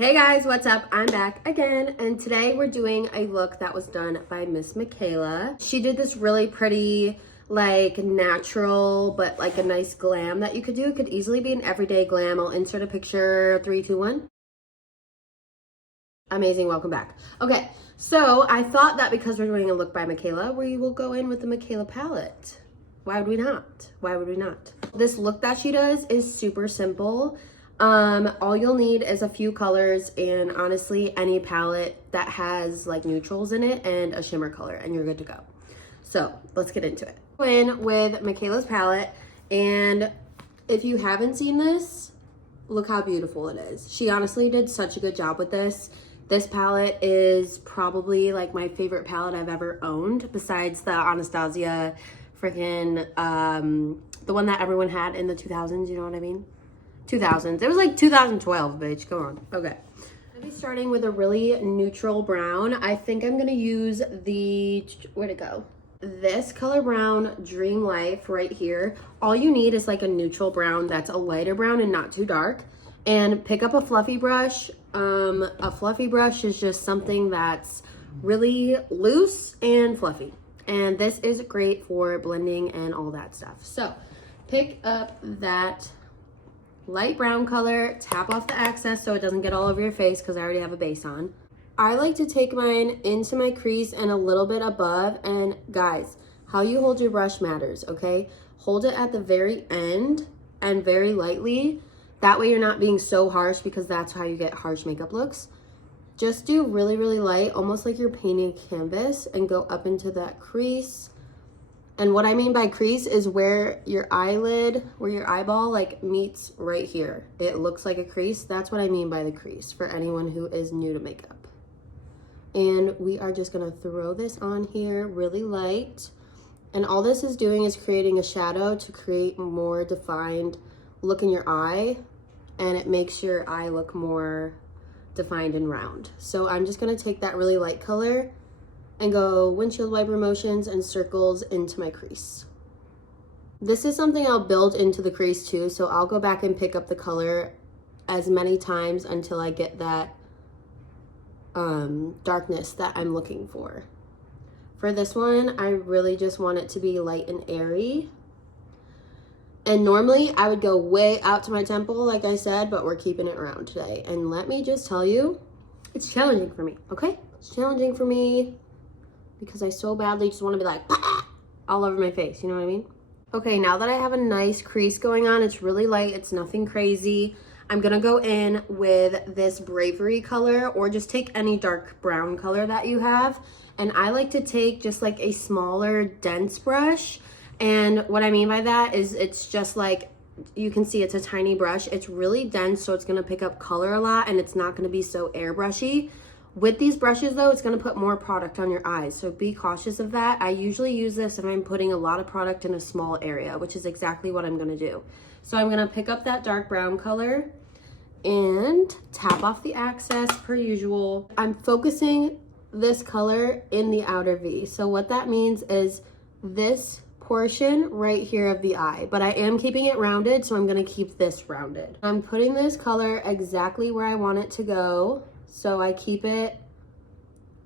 Hey guys, what's up? I'm back again, and today we're doing a look that was done by Miss Mikayla. She did this really pretty, like, natural, but like a nice glam that you could do. It could easily be an everyday glam. I'll insert a picture. 3, 2, 1. Amazing, welcome back. Okay, so I thought that because we're doing a look by Mikayla, we will go in with the Mikayla palette. Why would we not? Why would we not? This look that she does is super simple. All you'll need is a few colors and honestly any palette that has like neutrals in it and a shimmer color and you're good to go. So let's get into it. Go in with Mikayla's palette, and if you haven't seen this, look how beautiful it is. She honestly did such a good job with this. This palette is probably like my favorite palette I've ever owned besides the Anastasia freaking, the one that everyone had in the 2000s, you know what I mean? 2000s. It was like 2012, bitch. Come on. Okay. I'm gonna be starting with a really neutral brown. I think I'm gonna use the, where'd it go? This color brown, Dream Life, right here. All you need is like a neutral brown that's a lighter brown and not too dark. And pick up a fluffy brush. A fluffy brush is just something that's really loose and fluffy. And this is great for blending and all that stuff. So pick up that light brown color, tap off the excess so it doesn't get all over your face because I already have a base on. I like to take mine into my crease and a little bit above, and guys, how you hold your brush matters, okay? Hold it at the very end and very lightly. That way you're not being so harsh because that's how you get harsh makeup looks. Just do really, really light, almost like you're painting a canvas, and go up into that crease. And what I mean by crease is where your eyelid, where your eyeball like meets right here. It looks like a crease. That's what I mean by the crease for anyone who is new to makeup. And we are just gonna throw this on here really light. And all this is doing is creating a shadow to create more defined look in your eye. And it makes your eye look more defined and round. So I'm just gonna take that really light color and go windshield wiper motions and circles into my crease. This is something I'll build into the crease too, so I'll go back and pick up the color as many times until I get that darkness that I'm looking for. For this one, I really just want it to be light and airy. And normally I would go way out to my temple, like I said, but we're keeping it round today. And let me just tell you, it's challenging for me, okay? It's challenging for me because I so badly just want to be like all over my face, you know what I mean? Okay, now that I have a nice crease going on, it's really light, it's nothing crazy. I'm gonna go in with this Bravery color, or just take any dark brown color that you have. And I like to take just like a smaller, dense brush. And what I mean by that is it's just like, you can see it's a tiny brush. It's really dense, so it's gonna pick up color a lot and it's not gonna be so airbrushy. With these brushes though, it's gonna put more product on your eyes, so be cautious of that. I usually use this if I'm putting a lot of product in a small area, which is exactly what I'm gonna do. So I'm gonna pick up that dark brown color and tap off the excess per usual. I'm focusing this color in the outer V. So what that means is this portion right here of the eye, but I am keeping it rounded, so I'm gonna keep this rounded. I'm putting this color exactly where I want it to go. So I keep it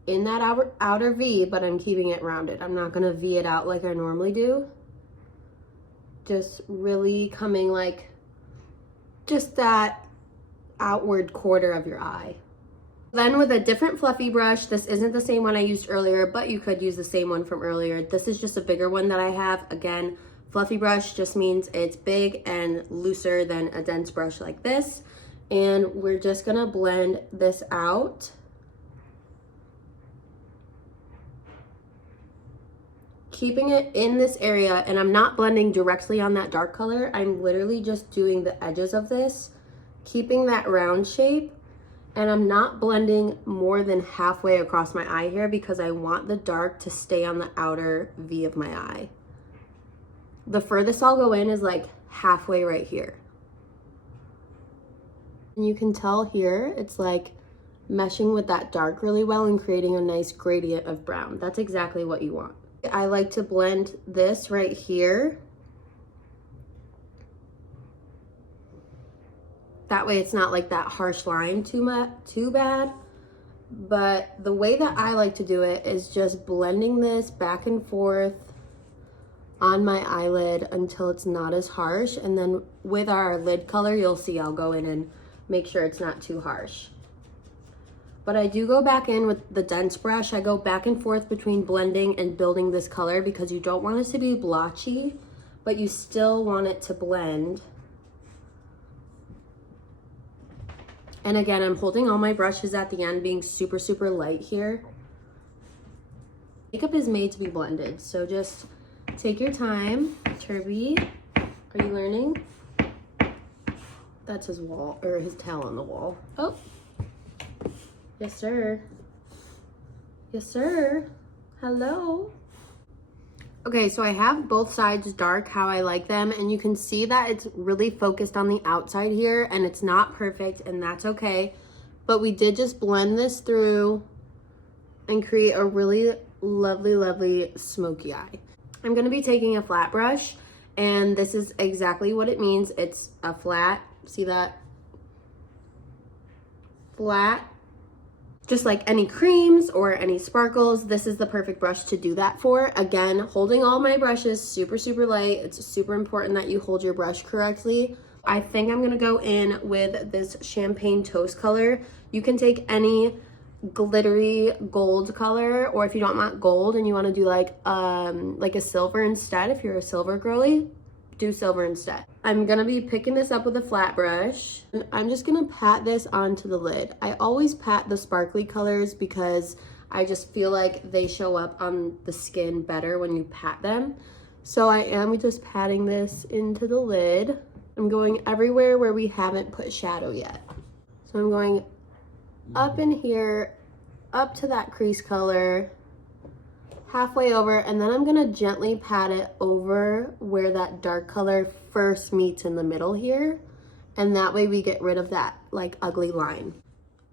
in that outer V, but I'm keeping it rounded. I'm not gonna V it out like I normally do. Just really coming like just that outward quarter of your eye. Then with a different fluffy brush, this isn't the same one I used earlier, but you could use the same one from earlier. This is just a bigger one that I have. Again, fluffy brush just means it's big and looser than a dense brush like this. And we're just gonna blend this out. Keeping it in this area, and I'm not blending directly on that dark color. I'm literally just doing the edges of this, keeping that round shape. And I'm not blending more than halfway across my eye here because I want the dark to stay on the outer V of my eye. The furthest I'll go in is like halfway right here. And you can tell here, it's like meshing with that dark really well and creating a nice gradient of brown. That's exactly what you want. I like to blend this right here That way it's not like that harsh line too bad. But the way that I like to do it is just blending this back and forth on my eyelid until it's not as harsh. And then with our lid color, you'll see I'll go in and make sure it's not too harsh. But I do go back in with the dense brush. I go back and forth between blending and building this color because you don't want it to be blotchy, but you still want it to blend. And again, I'm holding all my brushes at the end, being super, super light here. Makeup is made to be blended, so just take your time. Turby, are you learning? That's his wall, or his tail on the wall. Oh. Yes, sir. Yes, sir. Hello. Okay, so I have both sides dark how I like them, and you can see that it's really focused on the outside here, and it's not perfect, and that's okay. But we did just blend this through and create a really lovely, lovely smoky eye. I'm gonna be taking a flat brush, and this is exactly what it means. It's a flat, see that? Flat. Just like any creams or any sparkles, this is the perfect brush to do that for. Again, holding all my brushes super, super light. It's super important that you hold your brush correctly. I think I'm gonna go in with this Champagne Toast color. You can take any glittery gold color, or if you don't want gold and you wanna do like a silver instead, if you're a silver girly, do silver instead. I'm gonna be picking this up with a flat brush, and I'm just gonna pat this onto the lid. I always pat the sparkly colors because I just feel like they show up on the skin better when you pat them. So I am just patting this into the lid. I'm going everywhere where we haven't put shadow yet. So I'm going up in here, up to that crease color, halfway over, and then I'm gonna gently pat it over where that dark color first meets in the middle here, and that way we get rid of that like ugly line.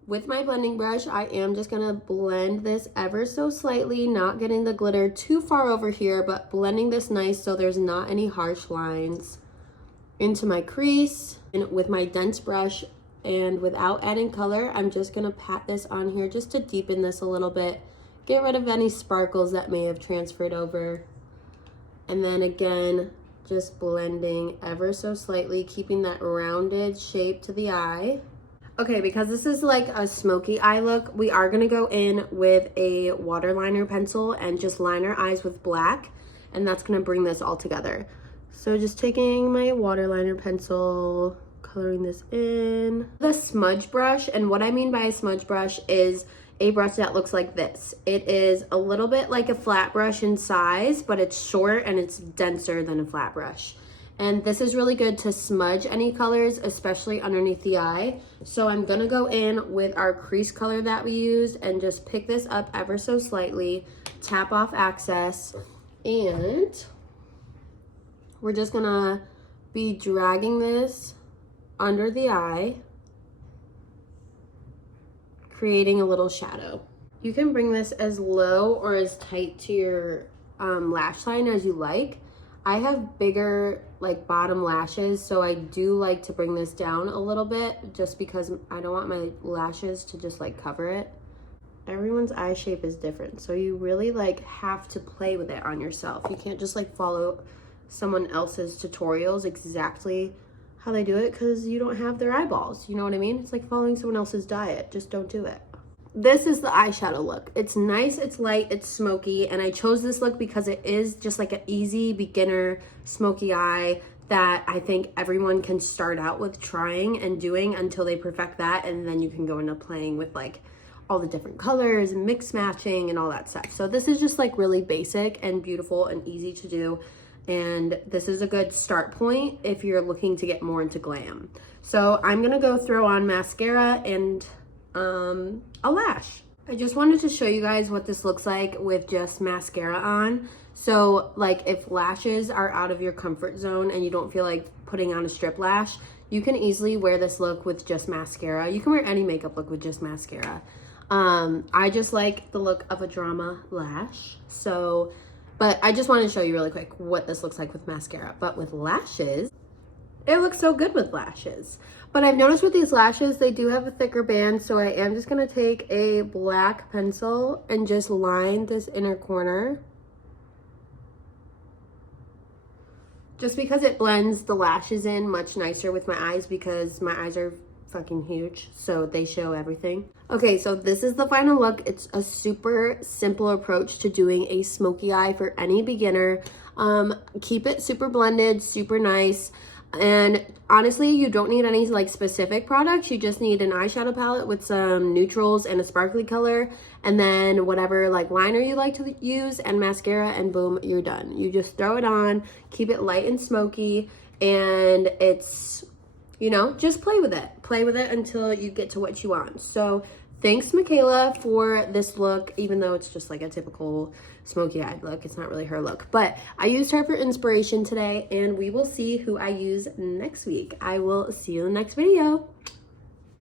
With my blending brush, I am just gonna blend this ever so slightly, not getting the glitter too far over here, but blending this nice so there's not any harsh lines into my crease. And with my dense brush and without adding color, I'm just gonna pat this on here just to deepen this a little bit. Get rid of any sparkles that may have transferred over. And then again, just blending ever so slightly, keeping that rounded shape to the eye. Okay, because this is like a smoky eye look, we are gonna go in with a waterliner pencil and just line our eyes with black, and that's gonna bring this all together. So just taking my waterliner pencil, coloring this in. The smudge brush, and what I mean by a smudge brush is a brush that looks like this. It is a little bit like a flat brush in size, but it's short and it's denser than a flat brush. And this is really good to smudge any colors, especially underneath the eye. So I'm gonna go in with our crease color that we used and just pick this up ever so slightly, tap off excess, and we're just gonna be dragging this under the eye, creating a little shadow. You can bring this as low or as tight to your lash line as you like. I have bigger like bottom lashes, so I do like to bring this down a little bit just because I don't want my lashes to just like cover it. Everyone's eye shape is different, so you really like have to play with it on yourself. You can't just like follow someone else's tutorials exactly how they do it because you don't have their eyeballs. You know what I mean? It's like following someone else's diet. Just don't do it. This is the eyeshadow look. It's nice, it's light, it's smoky, and I chose this look because it is just like an easy beginner smoky eye that I think everyone can start out with trying and doing until they perfect that, and then you can go into playing with like all the different colors and mix matching and all that stuff. So this is just like really basic and beautiful and easy to do. And this is a good start point if you're looking to get more into glam. So I'm gonna go throw on mascara and a lash. I just wanted to show you guys what this looks like with just mascara on. So like if lashes are out of your comfort zone and you don't feel like putting on a strip lash, you can easily wear this look with just mascara. You can wear any makeup look with just mascara. I just like the look of a drama lash. So but I just wanted to show you really quick what this looks like with mascara. But with lashes, it looks so good with lashes. But I've noticed with these lashes, they do have a thicker band, so I am just gonna take a black pencil and just line this inner corner. Just because it blends the lashes in much nicer with my eyes, because my eyes are fucking huge, so they show everything. Okay, so this is the final look. It's a super simple approach to doing a smoky eye for any beginner. Keep it super blended, super nice. And honestly, you don't need any like specific products. You just need an eyeshadow palette with some neutrals and a sparkly color, and then whatever like liner you like to use, and mascara, and boom, you're done. You just throw it on, keep it light and smoky, and it's, you know, just play with it. Play with it until you get to what you want. So thanks, Mikayla, for this look, even though it's just like a typical smoky-eyed look. It's not really her look, but I used her for inspiration today, and we will see who I use next week. I will see you in the next video.